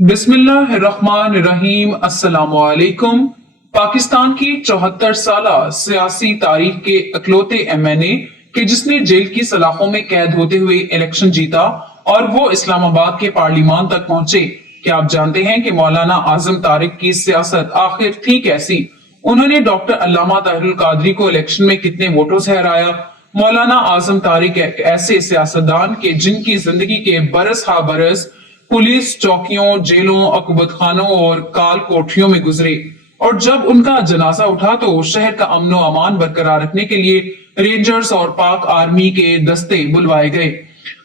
बिस्मिल्लाहिर्रहमानिर्रहीम। अस्सलाम वालेकुम। पाकिस्तान की 74 साला सियासी तारीख के अकलौते एमएनए कि जिसने जेल की सलाखों में कैद होते हुए इलेक्शन जीता और वो इस्लामाबाद के पार्लियामान तक पहुंचे। क्या आप जानते हैं कि मौलाना आजम तारिक की सियासत आखिर थी कैसी? उन्होंने डॉक्टर अल्लामा ताहिरुल कादरी को इलेक्शन में कितने वोटों से हराया? मौलाना आजम तारिक एक ऐसे सियासतदान के जिनकी जिंदगी के बरस हा बरस पुलिस चौकियों, जेलों, अकुबत खानों और काल कोठरियों में गुजरे, और जब उनका जनाजा उठा तो शहर का अमन व अमान बरकरार रखने के लिए रेंजर्स और पाक आर्मी के दस्ते बुलवाए गए।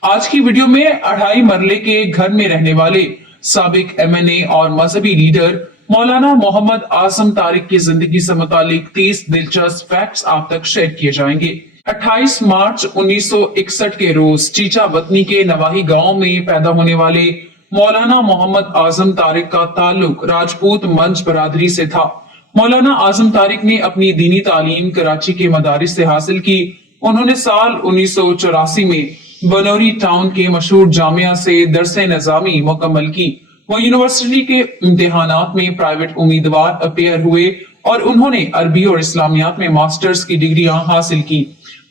आज की वीडियो में अढ़ाई मरले के घर में रहने वाले साबिक एमएनए और मजहबी लीडर मौलाना मोहम्मद आजम तारिक की जिंदगी से मुतालिक 30 दिलचस्प फैक्ट्स आप तक शेयर किए जाएंगे। 28 मार्च 1961 के रोज चीचा वतनी के नवाही गांव में पैदा होने वाले मौलाना मोहम्मद आजम तारिक का ताल्लुक राजपूत मंच बरादरी से था। मौलाना आजम तारिक ने अपनी दीनी तालीम कराची के मदारिस से हासिल की। उन्होंने साल 1984 में बनौरी टाउन के मशहूर जामिया से दरसे निजामी मुकम्मल की। वो यूनिवर्सिटी के इम्तिहानात में प्राइवेट उम्मीदवार अपेयर हुए और उन्होंने अरबी और इस्लामियात में मास्टर्स की डिग्रियां हासिल की।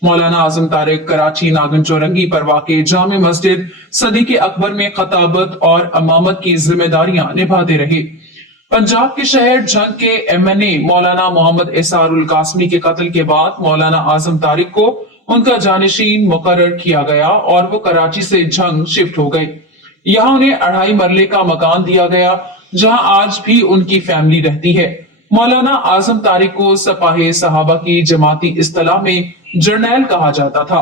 मौलाना आजम तारिक कराची नागन चौरंगी पर वाक़े जामे मस्जिद सदीक़ अकबर में खताबत और अमामत की जिम्मेदारियां निभाते रहे। पंजाब के शहर झंग के एमएनए मौलाना मोहम्मद एसारुल कासमी के कत्ल के बाद मौलाना आजम तारिक को उनका जानशीन मुकर्रर किया गया और वो कराची से झंग शिफ्ट हो गए। यहाँ उन्हें अढ़ाई मरले का मकान दिया गया जहाँ आज भी उनकी फैमिली रहती है। मौलाना आजम तारिक को सपाहे सहाबा की जमाती इस्तिलाह में जर्नैल कहा जाता था।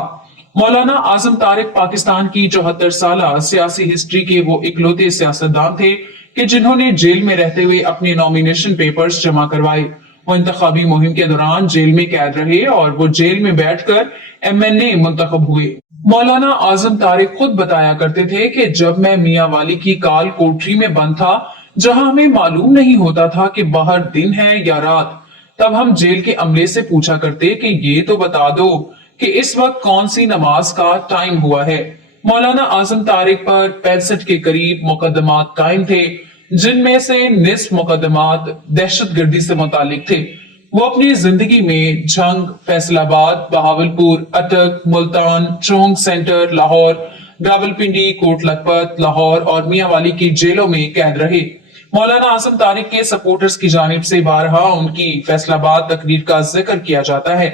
मौलाना आजम तारिक पाकिस्तान की 74 साला सियासी हिस्ट्री के वो इकलौते सियासतदान थे कि जिन्होंने जेल में रहते हुए अपने नॉमिनेशन पेपर्स जमा करवाए। वो इंतखाबी मुहिम के दौरान जेल में कैद रहे और वो जेल में बैठकर एमएनए मुंतखब हुए। मौलाना आजम तारिक खुद बताया करते थे कि जब मैं मियां वाली की काल कोठरी में बंद था, जहां हमें मालूम नहीं होता था कि बाहर दिन है या रात, तब हम जेल के अमले से पूछा करते कि ये तो बता दो कि इस वक्त कौन सी नमाज का टाइम हुआ है। मौलाना आजम तारिक पर 65 के करीब मुकदमात कायम थे, जिनमें से निस्फ मुकदमात दहशतगर्दी से मुतालिक थे। वो अपनी जिंदगी में झंग, फैसलाबाद, बहावलपुर, अटक, मुल्तान, चौंक सेंटर, लाहौर, रावलपिंडी, कोट लखपत, लाहौर और मियांवाली की जेलों में कैद रहे। मौलाना आजम तारिक के सपोर्टर्स की जानिब से बारहा उनकी फैसलाबाद तकरीर का जिक्र किया जाता है।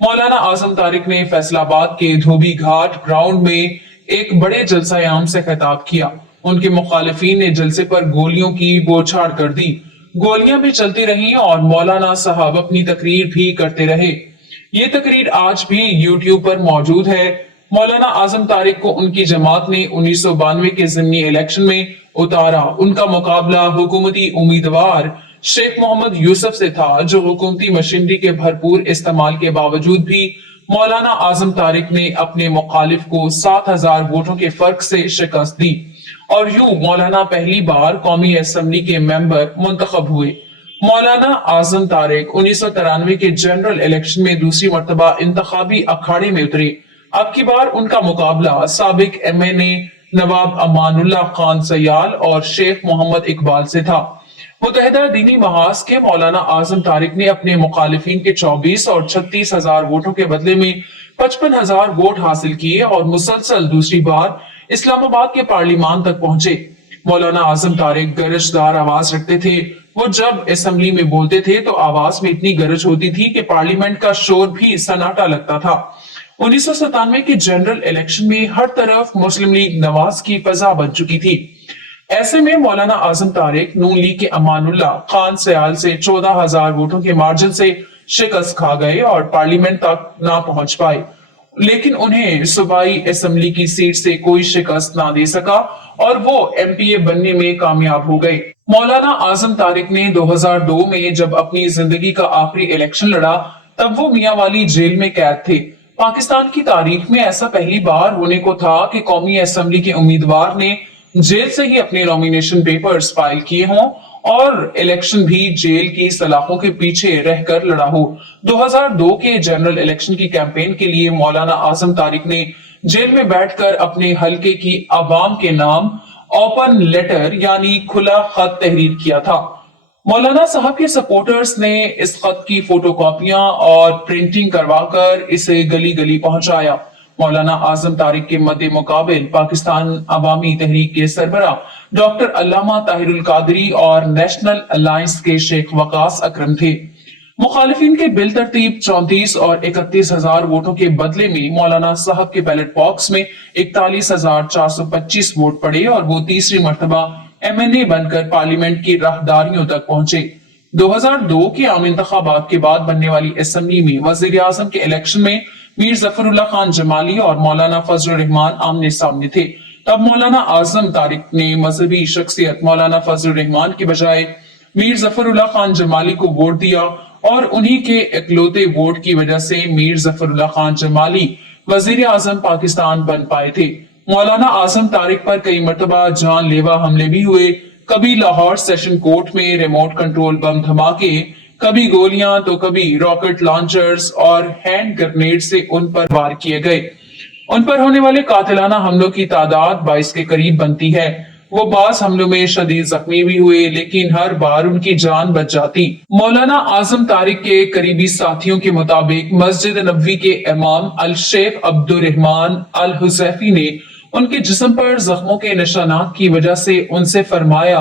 मौलाना आजम तारिक ने फैसलाबाद के धोबी घाट ग्राउंड में एक बड़े जलसा-ए-आम से खिताब किया। उनके मुखालिफिन ने जलसे पर गोलियों की बौछार कर दी। गोलियां भी चलती रही और मौलाना साहब अपनी तकरीर भी करते रहे। ये तकरीर आज भी यूट्यूब पर मौजूद है। मौलाना आजम तारिक को उनकी जमात ने 1992 के ज़िमनी इलेक्शन में उतारा। उनका मुकाबला हुकूमती उम्मीदवार शेख मोहम्मद यूसुफ से था, जो हुकूमती मशीनरी के भरपूर इस्तेमाल के बावजूद भी मौलाना आजम तारिक ने अपने मुखालिफ को 7000 वोटों के फर्क से शिकस्त दी और यूं मौलाना पहली बार कौमी असेंबली के मेंबर मुंतखब हुए। मौलाना आजम तारिक 1993 के जनरल इलेक्शन में दूसरी मर्तबा इंतखाबी अखाड़े में उतरे। अब की बार उनका मुकाबला साबिक एमएनए नवाब अमानुल्लाह खान सयाल और शेख मोहम्मद इकबाल से था। मुतहदा दीनी महाज के मौलाना आजम तारिक ने अपने मुखालिफिन के 24 और 36,000 वोटों के बदले में 55,000 वोट हासिल किए और मुसलसल दूसरी बार इस्लामाबाद के पार्लियामान तक पहुंचे। मौलाना आजम तारिक गरजदार आवाज रखते थे। वो जब असेंबली में बोलते थे तो आवाज में इतनी गरज होती थी कि पार्लियामेंट का शोर भी सन्नाटा लगता था। 1997 के जनरल इलेक्शन में हर तरफ मुस्लिम लीग नवाज की फजा बन चुकी थी। ऐसे में मौलाना आजम तारिक नून लीग के अमानुल्लाह खान सयाल से 14,000 वोटों के मार्जिन से शिकस्त खा गए और पार्लियामेंट तक ना पहुंच पाए, लेकिन उन्हें सूबाई असेंबली की सीट से कोई शिकस्त ना दे सका और वो एमपीए बनने में कामयाब हो गए। मौलाना आजम तारिक ने 2002 में जब अपनी जिंदगी का आखिरी इलेक्शन लड़ा, तब वो मियांवाली जेल में कैद थे। पाकिस्तान की तारीख में ऐसा पहली बार होने को था कि कौमी असेंबली के उम्मीदवार ने जेल से ही अपने नॉमिनेशन पेपर्स फाइल किए हों और इलेक्शन भी जेल की सलाखों के पीछे रहकर लड़ा हो। 2002 के जनरल इलेक्शन की कैंपेन के लिए मौलाना आजम तारिक ने जेल में बैठकर अपने हलके की आवाम के नाम ओपन लेटर यानी खुला खत तहरीर किया था। मौलाना साहब के सपोर्टर्स ने इस खत की फोटोकॉपियां और प्रिंटिंग करवाकर इसे गली गली पहुंचाया। मौलाना आजम तारिक के मद्दे मुकाबिल पाकिस्तान अवामी तहरीक के सरबराह डॉक्टर अल्लामा ताहिरुल कादरी और नेशनल अलायंस के शेख वकास अकरम थे। मुखालिफिन के बिल तरतीब 34 और 31,000 वोटों के बदले में मौलाना साहब के बैलेट बॉक्स में 41,425 वोट पड़े और वो तीसरी मर्तबा MNA बनकर पार्लियामेंट की राहदारियों तक पहुंचे। 2002 के आम इंतखाबात के बाद बनने वाली असेंबली में वजीर आजम के इलेक्शन में मीर जफरुल्लाह खान जमाली और मौलाना फजलुर रहमान आमने सामने थे। तब मौलाना आजम तारिक ने मजहबी शख्सियत मौलाना फजलुर रहमान की बजाय मीर जफरुल्लाह खान जमाली को वोट दिया और उन्हीं के इकलौते वोट की वजह से मीर जफरुल्लाह खान जमाली वजीर आजम पाकिस्तान बन पाए थे। मौलाना आजम तारिक पर कई मरतबा जानलेवा हमले भी हुए। कभी लाहौर सेशन कोर्ट में रिमोट कंट्रोल बम धमाके, कभी गोलियां तो कभी रॉकेट लॉन्चर्स और हैंड ग्रेनेड से उन पर वार किए गए। उन पर होने वाले कातिलाना हमलों की तादाद 22 के करीब बनती है। वो बास हमलों में शदीद जख्मी भी हुए, लेकिन हर बार उनकी जान बच जाती। मौलाना आजम तारिक के करीबी साथियों के मुताबिक मस्जिद नबवी के इमाम अल शेख अब्दुर रहमान अल हुसैफी ने उनके जिस्म पर जख्मों के निशानात की वजह से उनसे फरमाया,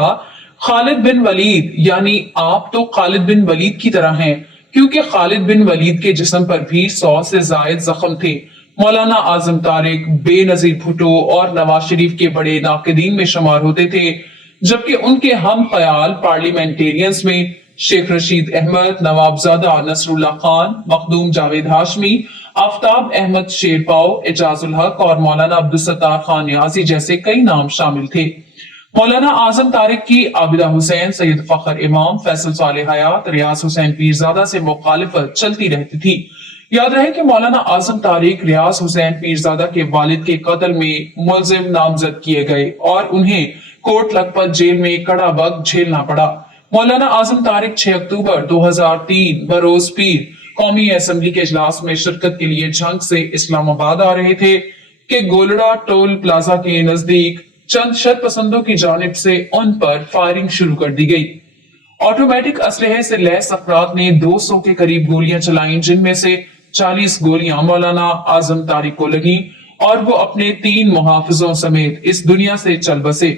खालिद बिन वलीद यानी आप तो खालिद बिन वलीद की तरह हैं, क्योंकि खालिद बिन वलीद के जिस्म पर भी 100 से जायद जख्म थे। मौलाना आजम तारिक बेनजीर भुट्टो और नवाज शरीफ के बड़े नाकिदीन में शुमार होते थे, जबकि उनके हम ख्याल पार्लियामेंटेरियंस में शेख रशीद अहमद, नवाबजादा नसरुल्लाह खान, मखदूम जावेद हाशमी, आफ्ताब अहमद शेरपाव, एजाजुल हक और मौलाना अब्दुल सत्तार खान नियाजी जैसे कई नाम शामिल थे। मौलाना आजम तारिक की आबिदा हुसैन, सैयद फखर इमाम, फैसल सालेह हयात, रियाज हुसैन पीरजादा से मुखालिफत चलती रहती थी। याद रहे कि मौलाना आजम तारिक रियाज हुसैन पीरजादा के वालिद के कत्ल में मुलजिम नामजद किए गए और उन्हें कोट लखपत जेल में कड़ा वक्त झेलना पड़ा। मौलाना आजम तारिक 6 अक्टूबर 2003 बरोज पीर कौमी असेंबली के इजलास में शिरकत के लिए झंग से इस्लामाबाद आ रहे थे कि गोलड़ा टोल प्लाजा के नजदीक चंद शरपसंदों की जानिब से उन पर फायरिंग शुरू कर दी गई। ऑटोमेटिक असलहे से लैस अफराद ने 200 के करीब गोलियां चलाईं, जिनमें से 40 गोलियां मौलाना आजम तारिक को लगी और वो अपने 3 मुहाफिजों समेत इस दुनिया से चल बसे।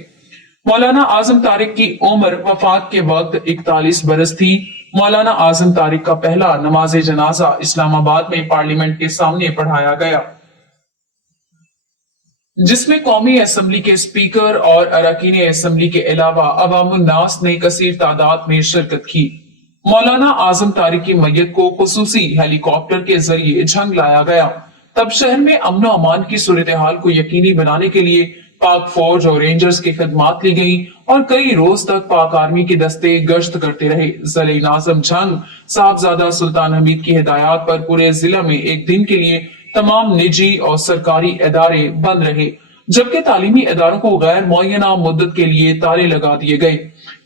मौलाना आजम तारिक की उम्र वफात के वक्त 41 बरस थी। मौलाना आजम तारिक का पहला नमाज जनाजा इस्लामाबाद में पार्लियामेंट के सामने पढ़ाया गया, जिसमें कौमी असेंबली के स्पीकर और अरकान असेंबली के अलावा अवामुन नास ने कसीर तादाद में शिरकत की। मौलाना आजम तारिक की मैयत को खुसूसी हेलीकॉप्टर के जरिए झंग लाया गया। तब शहर में अमन अमान की सूरत हाल को यकीनी बनाने के लिए पाक फौज और रेंजर्स की खिदमात ली गई और कई रोज तक पाक आर्मी के दस्ते गश्त करते रहे। ज़ले नाज़म झंग साहबजादा सुल्तान हमीद की हिदायत पर पूरे जिला में एक दिन के लिए तमाम निजी और सरकारी इदारे बंद रहे, जबकि तालीमी इदारों को गैर मुअय्यना मुद्दत के लिए ताले लगा दिए गए।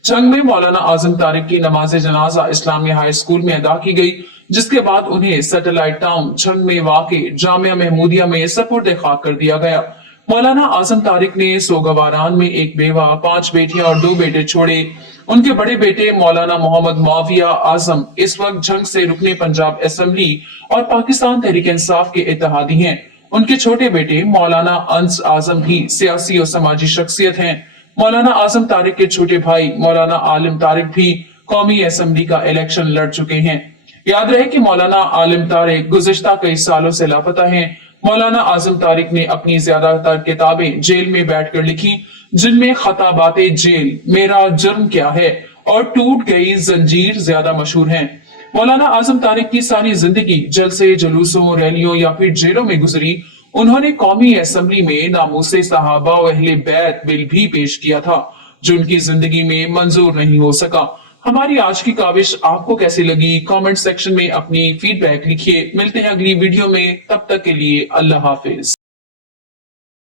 जंग में मौलाना आजम तारिक की नमाज जनाजा इस्लामिया हाई स्कूल में अदा की गई, जिसके बाद उन्हें सैटेलाइट टाउन झंग में वाक़े जामिया महमूदिया में सपुर्द खाक कर दिया गया। मौलाना आजम तारिक ने सोगवारान में एक बेवा, 5 बेटियां और 2 बेटे छोड़े। उनके बड़े बेटे मौलाना मोहम्मद मुआविया आजम इस वक्त झंग से रुकने पंजाब असेंबली और पाकिस्तान तहरीक इंसाफ के इत्तेहादी हैं। उनके छोटे बेटे मौलाना अंस आजम भी सियासी और समाजी शख्सियत हैं। मौलाना आजम तारिक के छोटे भाई मौलाना आलिम तारिक भी कौमी असेंबली का इलेक्शन लड़ चुके हैं। याद रहे कि मौलाना आलिम तारिक गुज़िश्ता कई सालों से लापता हैं। मौलाना आजम तारिक ने अपनी ज्यादातर किताबें जेल में बैठकर लिखी, जिनमें खताबाते जेल, मेरा जुर्म क्या है और टूट गई जंजीर ज्यादा मशहूर हैं। मौलाना आजम तारिक की सारी जिंदगी जलसे, जुलूसों, रैलियों या फिर जेलों में गुजरी। उन्होंने कौमी असेंबली में नामूसे सहाबा और अहले बैत बिल भी पेश किया था, जो उनकी जिंदगी में मंजूर नहीं हो सका। हमारी आज की काविश आपको कैसी लगी? कमेंट सेक्शन में अपनी फीडबैक लिखिए। मिलते हैं अगली वीडियो में, तब तक के लिए अल्लाह हाफिज।